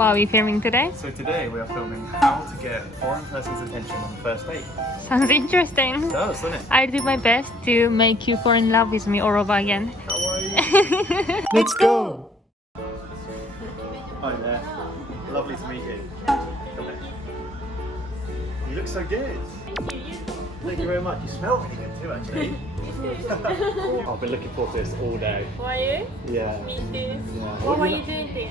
What are we filming today? So today we are filming how to get a foreign person's attention on the first date. Sounds interesting. It does, doesn't it? I'll do my best to make you fall in love with me all over again. How are you? Let's go! Hi there. Lovely to meet you. Come here. You look so good. Thank you. Thank you very much. You smell really good too, actually. I've been looking forward to this all day. Were you? Yeah. Me too. Yeah. What were you doing today?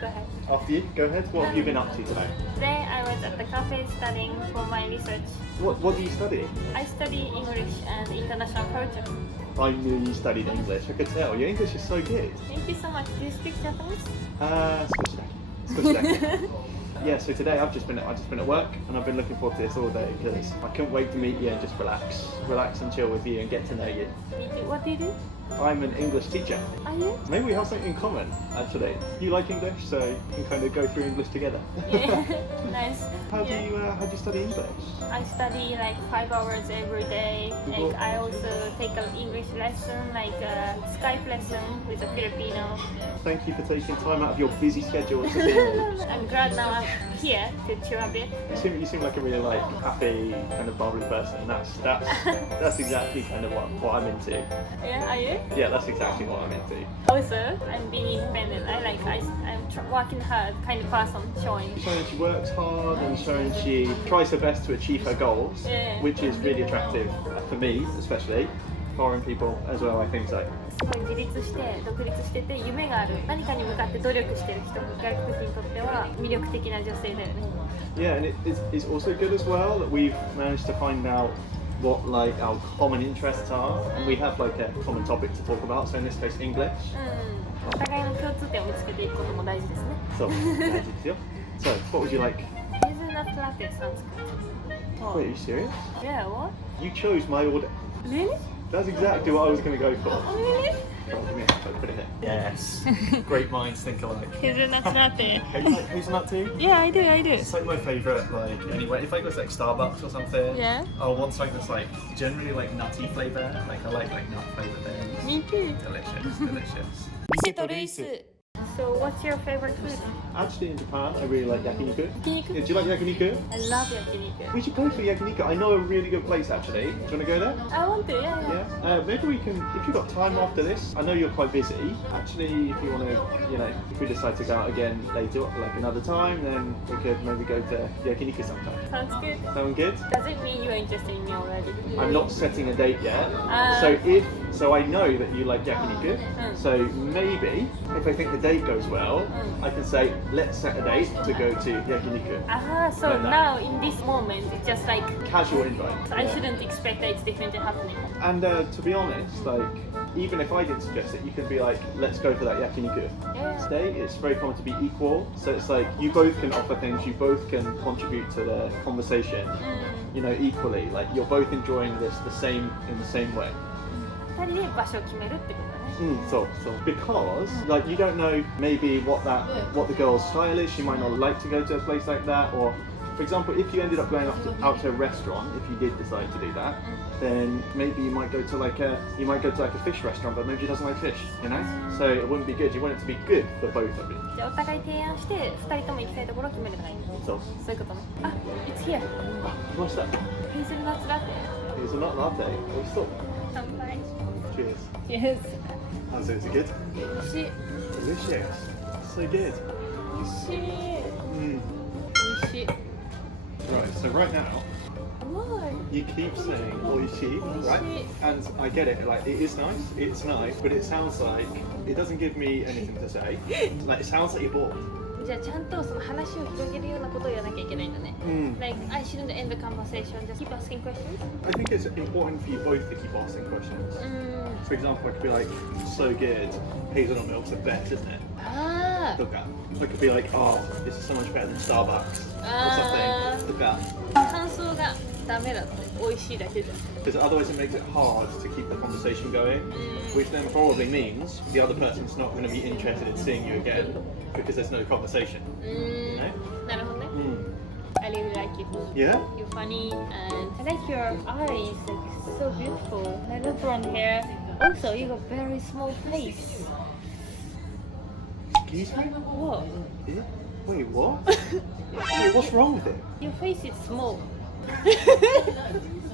Go ahead. After you, go ahead. What have you been up to today? Today I was at the cafe studying for my research. What do you study? I study English and international culture. I knew you studied English. I could tell. Your English is so good. Thank you so much. Do you speak Japanese? Switch. Yeah, so today I've just been at work and I've been looking forward to this all day because I couldn't wait to meet you and just relax and chill with you and get to know you. Me too. What do you do? I'm an English teacher. Are you? Maybe we have something in common actually. You like English, so you can kind of go through English together. Yeah. Nice. How do you study English? I study like 5 hours every day. Like I also take an English lesson, like a Skype lesson with a Filipino. Thank you for taking time out of your busy schedule to see me. I'm glad now I'm here to chill a bit. You seem like a really happy kind of bubbly person. That's exactly kind of what I'm into. Yeah, are you? Yeah, that's exactly what I'm into. Also, I'm being independent. I'm working hard kind of person, showing. Showing she works hard and showing she tries her best to achieve her goals, Yeah. which is really attractive for me, especially foreign people as well. I think so. すごい自立して独立してて夢がある何かに向かって努力してる人外国人にとっては魅力的な女性だよね Yeah, and it's also good as well that we've managed to find out what our common interests are, and we have a common topic to talk about. So in this case, English. お互いの共通点を見つけていくことも大事ですね So, so what would you like? Hazelnut latte sounds good. Wait, are you serious? Yeah, what? You chose my order. Really? That's exactly what I was going to go for. Really? Come on, give me a so put it here. Yes. Great minds think alike. Hazelnut latte. Hey, you like hazelnut tea? Yeah, I do. It's my favourite, anyway, if I go to Starbucks or something, Yeah. I'll want something that's generally nutty flavour. I like nut flavoured things. Me too. Delicious. リセとルイス So what's your favorite food? Actually, in Japan, I really like yakiniku. Yakiniku? Yeah, do you like yakiniku? I love yakiniku. We should go for yakiniku. I know a really good place actually. Do you want to go there? I want to, yeah. Yeah. Maybe we can, if you've got time after this. I know you're quite busy. Actually, if you want to, if we decide to go out again later, another time, then we could maybe go to yakiniku sometime. Sounds good. Sound good? Does it mean you're interested in me already? I'm not setting a date yet. So I know that you like yakiniku. So maybe if I think the date goes well, I can say let's set a date to go to yakiniku. So Like that. now in this moment it's just like Casual invite. I shouldn't expect that it's definitely happening. And to be honest, even if I didn't suggest it, you can be like, let's go for that yakiniku. Yeah. Today, it's very common to be equal. So it's you both can offer things, you both can contribute to the conversation, equally. You're both enjoying this in the same way. 2人で場所を決めるってことだね。So because you don't know maybe what the girl's style is. She might not like to go to a place like that, or for example, if you ended up going out to a restaurant, if you did decide to do that, then maybe you might go to a fish restaurant, but maybe she doesn't like fish, So it wouldn't be good. You want it to be good for both of you. じゃあお互い提案して2人とも行きたいところを決めるのがいいんだ。そういうことね。It's here. 来ました。ヘーゼルナッツラテ。Hazelnut latte. 美味しそう。乾杯。Cheers. Cheers. How's it? Is it good? 美味しい。Delicious. So good. 美味しい。美味しい。Right, so right now, Why? you keep saying oishi, right? And I get it, it is it's nice, but it sounds like it doesn't give me anything to say. It sounds like you're bored. じゃあちゃんとその話を広げるようなことをやらなきゃいけないんだね。I shouldn't end the conversation, just keep asking questions. I think it's important for you both to keep asking questions. For example, I could be like, so good, hazelnut milk's the best, isn't it? I could be like, oh, this is so much better than Starbucks or something. 感想がダメだって美味しいだけじゃん。Because otherwise it makes it hard to keep the conversation going, which then probably means the other person's not going to be interested in seeing you again because there's no conversation. なるほどね。I really like it. Yeah? You're funny and I like your eyes, so beautiful. I love blonde hair. Also, you got very small face. Excuse me? What? Is it? Wait, what? Wait, what's wrong with it? Your face is small.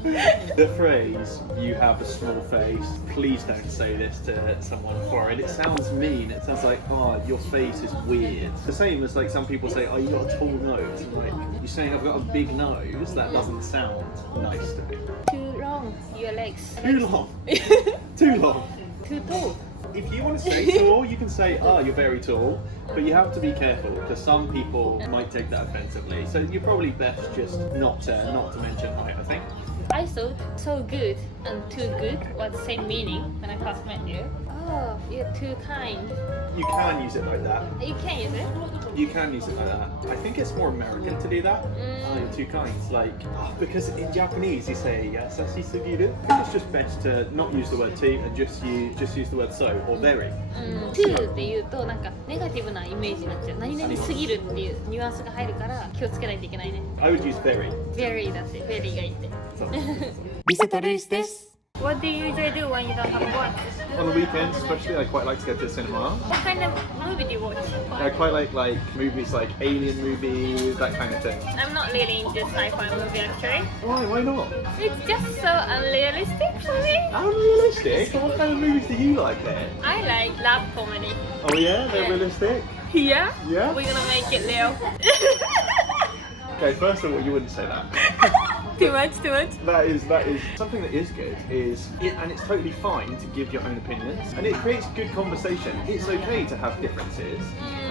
The phrase, you have a small face, please don't say this to someone foreign. It sounds mean. It sounds like, oh, your face is weird. The same as like some people say, oh, you got a tall nose. And like, you're saying I've got a big nose, that doesn't sound nice to me. Too long, your legs. Too long. Too long. Too tall. If you want to say tall, you can say, oh, you're very tall. But you have to be careful because some people might take that offensively. So you're probably best just not to mention height, I think. I thought so good and too good was the same meaning when I first met you. Oh, you're too kind. You can use it like that. You can use it? You can use it like that. I think it's more American to do that. Oh, you're too kind. It's like, because in Japanese you say yasashi sugiru. I think it's just best to not use the word too and just use the word so or very. too って言うとなんかネガティブなイメージになっちゃう。何々すぎるっていうニュアンスが入るから気をつけないといけないね。I would use very. Very だって、very がいいって。リセとルイスです。What do you usually do when you don't have work? On the weekends, especially, I quite like to go to the cinema. What kind of movie do you watch? I quite like movies like alien movies, that kind of thing. I'm not really into sci-fi movie actually. Why? Why not? It's just so unrealistic for me. Unrealistic? So what kind of movies do you like then? I like love comedy. Oh yeah, they're Yeah. realistic? Yeah? Yeah? We're gonna make it real. Okay, first of all, you wouldn't say that. Too much. That is something that is good and it's totally fine to give your own opinions and it creates good conversation. It's okay to have differences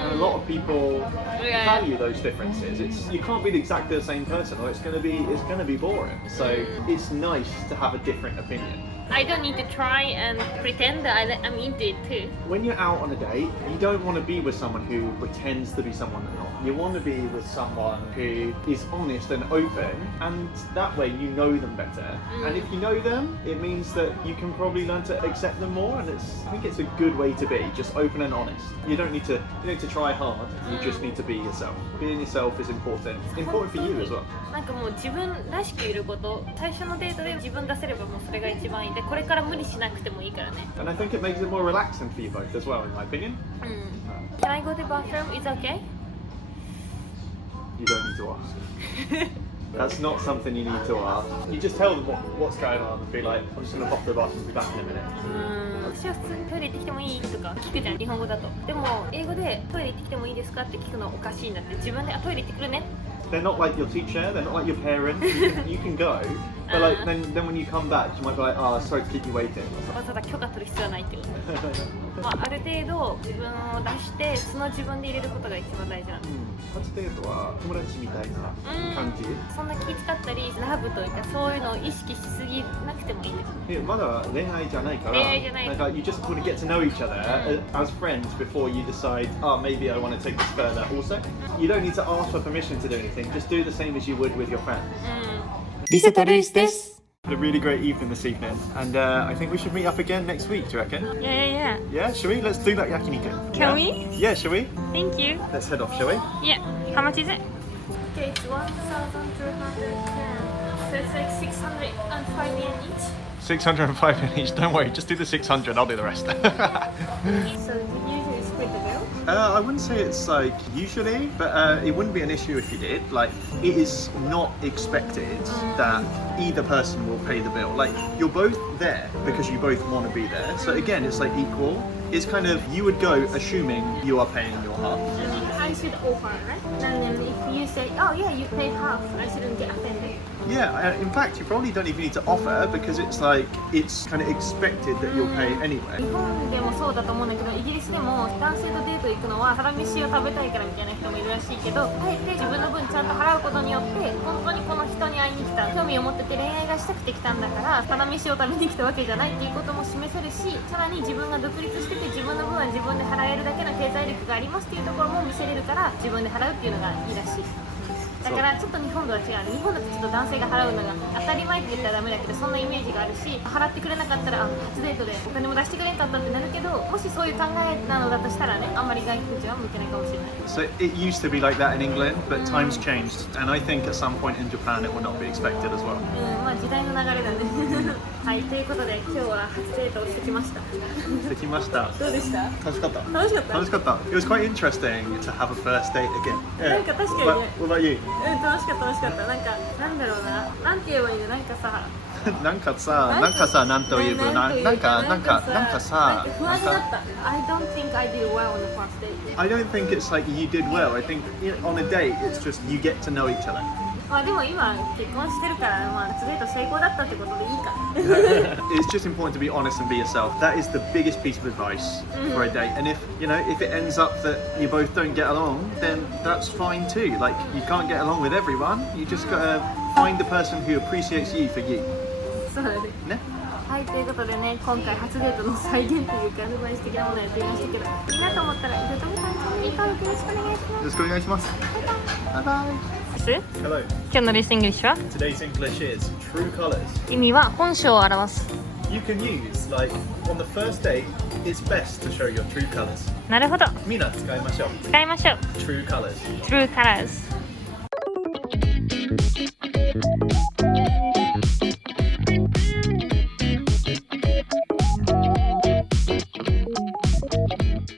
and a lot of people value those differences. You can't be exactly the same person or it's gonna be boring. So it's nice to have a different opinion. I don't need to try and pretend that I'm into it too. When you're out on a date, you don't want to be with someone who pretends to be someone they're not. You want to be with someone who is honest and open, and that way you know them better. And if you know them, it means that you can probably learn to accept them more. And I think it's a good way to be, just open and honest. You don't need to try hard. You just need to be yourself. Being yourself is important. Important for you as well. なんかもう自分らしくいること、最初のデートで自分出せればもうそれが一番いいで、これから無理しなくてもいいからね。And I think it makes it more relaxing for you both as well, in my opinion. Can I go to the bathroom? Is it okay? You don't need to ask. That's not something you need to ask. You just tell them what's going on and be like, I'm just going to pop to the bathroom and be back in a minute. 私は普通にトイレ行ってきてもいいとか聞くじゃん、日本語だと。でも英語でトイレ行ってきてもいいですかって聞くのおかしいんだって。自分でトイレ行ってくるね。They're not like your teacher, they're not like your parents. You can go, but like then when you come back, you might be like, oh, sorry to keep you waiting. わざわざ許可取る必要はないってこと。まあある程度自分を出して素の自分で入れることが一番大事なの。初デートは友達みたいな感じ。そんな気使ったりラブというかそういうのを意識しすぎなくてもいいです。まだ恋愛じゃないから。恋愛じゃない。なんか you just want to get to know each other as friends before you decide, oh, maybe I want to take this further. Also, you don't need to ask for permission to do anything. Just do the same as you would with your friends. リセとルイスです。Had a really great evening this evening, and I think we should meet up again next week. Do you reckon? Yeah. Yeah, shall we? Let's do that yakiniku. Can we? Yeah, shall we? Thank you. Let's head off, shall we? Yeah. How much is it? Okay, it's 1,210. So it's like 605 yen each. 605 in each. Don't worry, just do the 600. I'll do the rest. So do you usually split the bill? I wouldn't say it's like usually, but it wouldn't be an issue if you did. Like, it is not expected that either person will pay the bill. Like, you're both there because you both want to be there. So again, it's like equal. It's kind of, you would go assuming you are paying your half. I should offer, right? And then if you say, oh yeah, you paid half, I shouldn't get offended. Yeah, in fact, you probably don't even need to offer because it's like, it's kind of expected that you'll pay anyway. 日本でもそうだと思うんだけど、イギリスでも男性とデート行くのはサラメシを食べたいからみたいな人もいるらしいけど、あえて自分の分ちゃんと払うことによって本当にこの人に会いに来た、興味を持ってて恋愛がしたくて来たんだからサラメシを食べに来たわけじゃないっていうことも示せるし、さらに自分が独立してて自分の分は自分で払えるだけの経済力がありますっていうところも見せれるから自分で払うっていうのがいいらしい。だからちょっと日本とは違う。日本だとちょっと男性が払うのが当たり前って言ったらダメだけど、そんなイメージがあるし、払ってくれなかったら初デートでお金も出してくれんかったってなるけど、もしそういう考えなのだとしたらね、あんまり外国人は向けないかもしれない。 So it used to be like that in England, but times changed, and I think at some point in Japan it will not be expected as well. まあ時代の流れだね。はい、ということで今日は初デートをしてきました。できました。どうでした？楽しかった。楽しかった？楽しかった。It was quite interesting to have a first date again. なんか確かにね。What about you? 楽しかった楽しかった。なんかなんだろうな、なんて言えばいいの、なんかさ。なんかさ、なんと言えばなんかさ、不安になった。I don't think I did well on the first date. I don't think it's like you did well. I think on a date it's just you get to know each other. まあでも今結婚してるから、まあ初デート成功だったってことでいいか。It's just important to be honest and be yourself. That is the biggest piece of advice for a date. And if it ends up that you both don't get along, then that's fine too. Like you can't get along with everyone. You just gotta find the person who appreciates you for you. そうだね。ね。はい、ということでね、今回初デートの再現というかアドバイス的なものをやってみましたけど、いいなと思ったらいいと思ったらチャンネル登録よろしくお願いします。よろしくお願いします。バイバイ。Hello. 今日のリスイングリッシュは Today's English is true colors. 意味は本性を表す。You can use like on the first date. It's best to show your true colors. なるほど。みんな使いましょう。使いましょう。True colors. True colors。